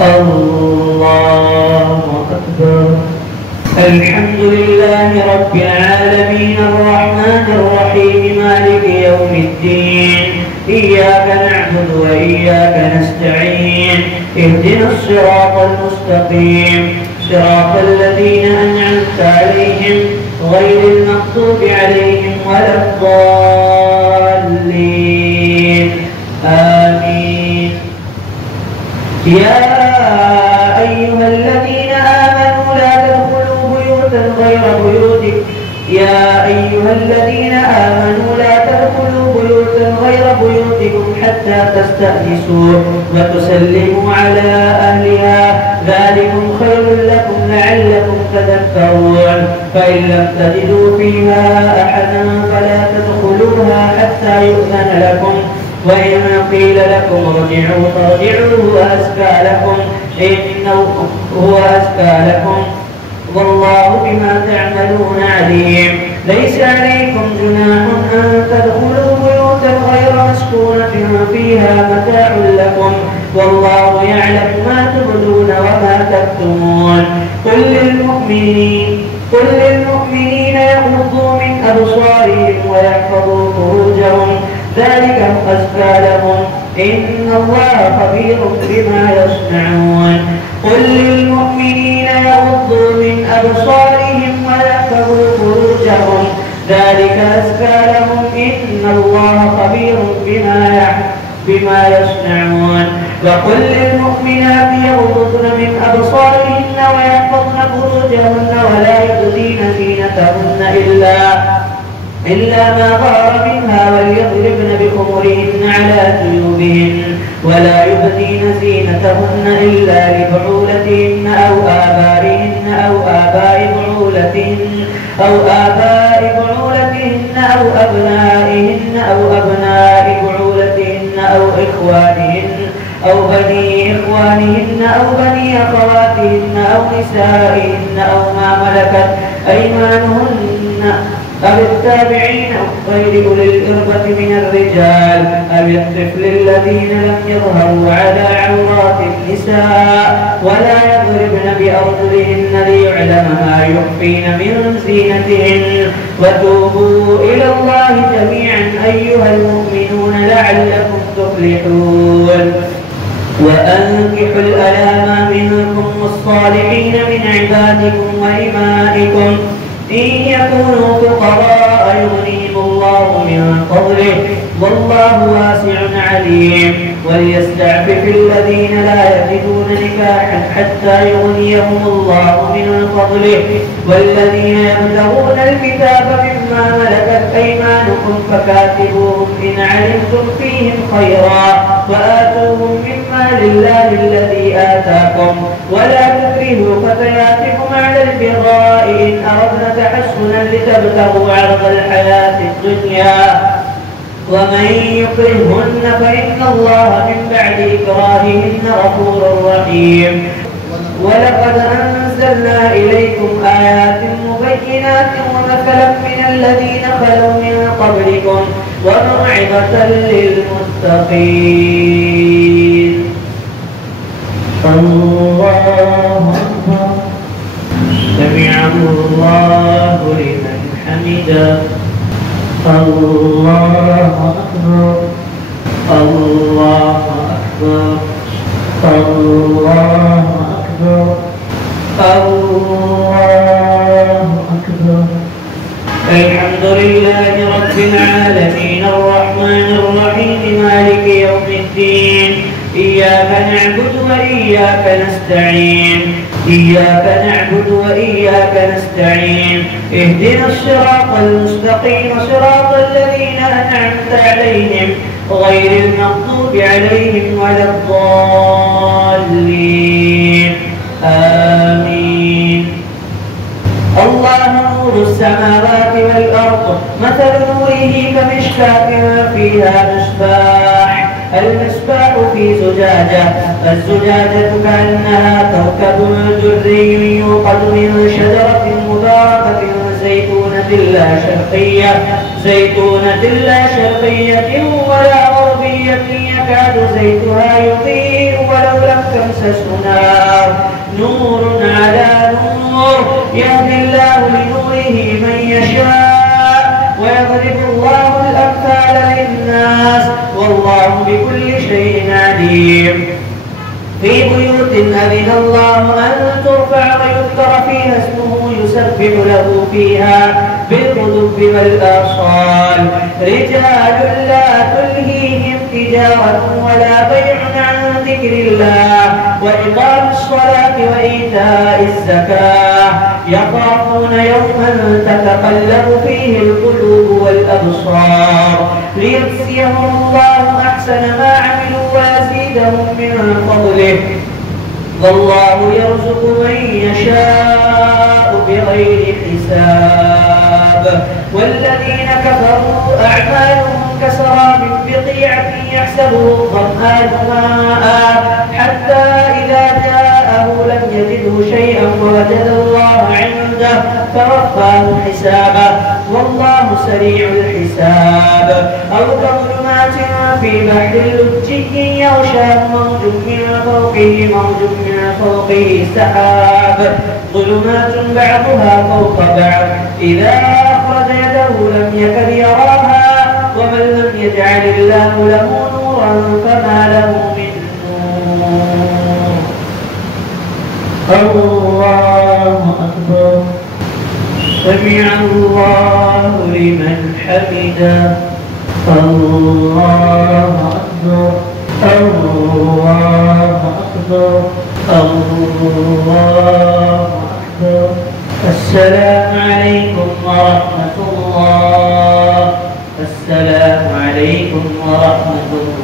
الله أكبر. الحمد لله رب العالمين الرحمن الرحيم مالك يوم الدين إياك نعبد وإياك نستعين اهدنا الصراط المستقيم صراط الذين أنعمت عليهم غير المغضوب عليهم ولا الضالين آمين. يا أيها الذين آمنوا لا تدخلوا بيوتا غير بيوتكم حتى تستأنسوا وتسلموا على أهلها ذلكم خير لكم لعلكم تذكرون. فإن لم تجدوا فيها أحدا فلا تدخلوها حتى يؤذن لكم وإن قيل لكم ارجعوا فارجعوا هو أزكى لكم إنه هو أزكى لكم والله بما تعملون عليم. ليس عليكم جناح أن تدخلوا بيوتا غير مسكونة فيها متاع لكم والله يعلم ما تبدون وما تكتمون. قل للمؤمنين يغضوا من أبصارهم ويحفظوا فروجهم ذلك أزكى لهم إن الله خبير بما يصنعون. قل للمؤمنين يغضوا من أبصارهم ويحفظوا فروجهم ذلك أزكى لهم إن الله خبير بما يصنعون. وقل للمؤمنات يغضضن من أبصارهن ويحفظن فروجهن ولا يبدين زينتهن إلا ما ظهر منها وليضربن بخمرهن على جيوبهن ولا يبدين زينتهن إلا لبعولتهن أو آبائهن أو آباء بعولتهن أو أبنائهن أو أبناء بعولتهن أو إخوانهن أو بني إخوانهن أو بني أخواتهن أو نسائهن أو ما ملكت أيمانهن أو التابعين غير أولي الإربة من الرجال أو الطفل الذين لم يظهروا على عورات النساء ولا يضربن بأرجلهن ليعلم ما يخفين من زينتهن. وتوبوا إلى الله جميعا أيها المؤمنون لعلكم تفلحون. وأنكحوا الأيام منكم والصالحين من عبادكم وإمائكم إن يكونوا فقراء يغنيهم الله من فضله والله واسع عليم. وليستعفف الذين لا يجدون نكاحا حتى يغنيهم الله من فضله والذين يبتغون الكتاب مما ملكت أيمانكم فكاتبوهم إن علمتم فيهم خيرا وآتوهم مما لله الذي آتاكم ولا تكرهوا فتياتكم على البغاء إن أردنا تحسنا لتبتغوا عرض الحياة الدنيا ومن يكرهن فإن الله من بعد إكراههن غفور رحيم. ولقد أنزلنا إليكم آيات مبينات ومثلا من الذين خلوا من قبلكم وموعظة للمتقين. الله أكبر. سمع الله لمن حمده. الله أكبر. الله أكبر. الله أكبر. الله أكبر. الحمد لله رب العالمين الرحمن الرحيم مالك يوم الدين إياك نعبد وإياك نستعين اهدنا الصراط المستقيم صراط الذين أنعمت عليهم غير المغضوب عليهم ولا الضالين آمين. الله نور السماوات والأرض مثل نوره كمشكاة فيها مصباح المصباح في زجاجة الزجاجة كأنها كوكب دري يوقد من شجرة مباركة زيتونة لا شرقية ولا غربية زكية يكاد زيتها يضيء ولو لم تمسسه نار نور على نور يهدي الله لنوره من يشاء ويضرب الله الأمثال للناس والله بكل شيء عليم في بيوت أذن الله أن ترفع ويذكر فيها اسمه يسبح له فيها بالغدو والآصال رجال لا تلهيهم تجارة ولا بيع عن ذكر الله وإقام الصلاة وإيتاء الزكاة يخافون يوما تتقلب فيه القلوب والأبصار ليجزيهم الله أحسن ما عملوا ويزيدهم من فضله والله يرزق من يشاء بغير حساب والذين كفروا أعمالهم كسراب بقيعة يحسبه الظمآن ماء حتى إذا جاءه لم يجده شيئا ووجد الله عنده فوفاه حسابه والله سريع الحساب أو كظلمات في بحر لجي يغشاه موج من فوقه موج من فوقه سحاب ظلمات بعضها فوق بعض إذا أخرج يده لم يكد يراها ومن لم يجعل الله له نورا فما له من نور الله أكبر سمع الله لمن حمده الله أكبر الله أكبر الله أكبر السلام عليكم ورحمة الله السلام عليكم ورحمة الله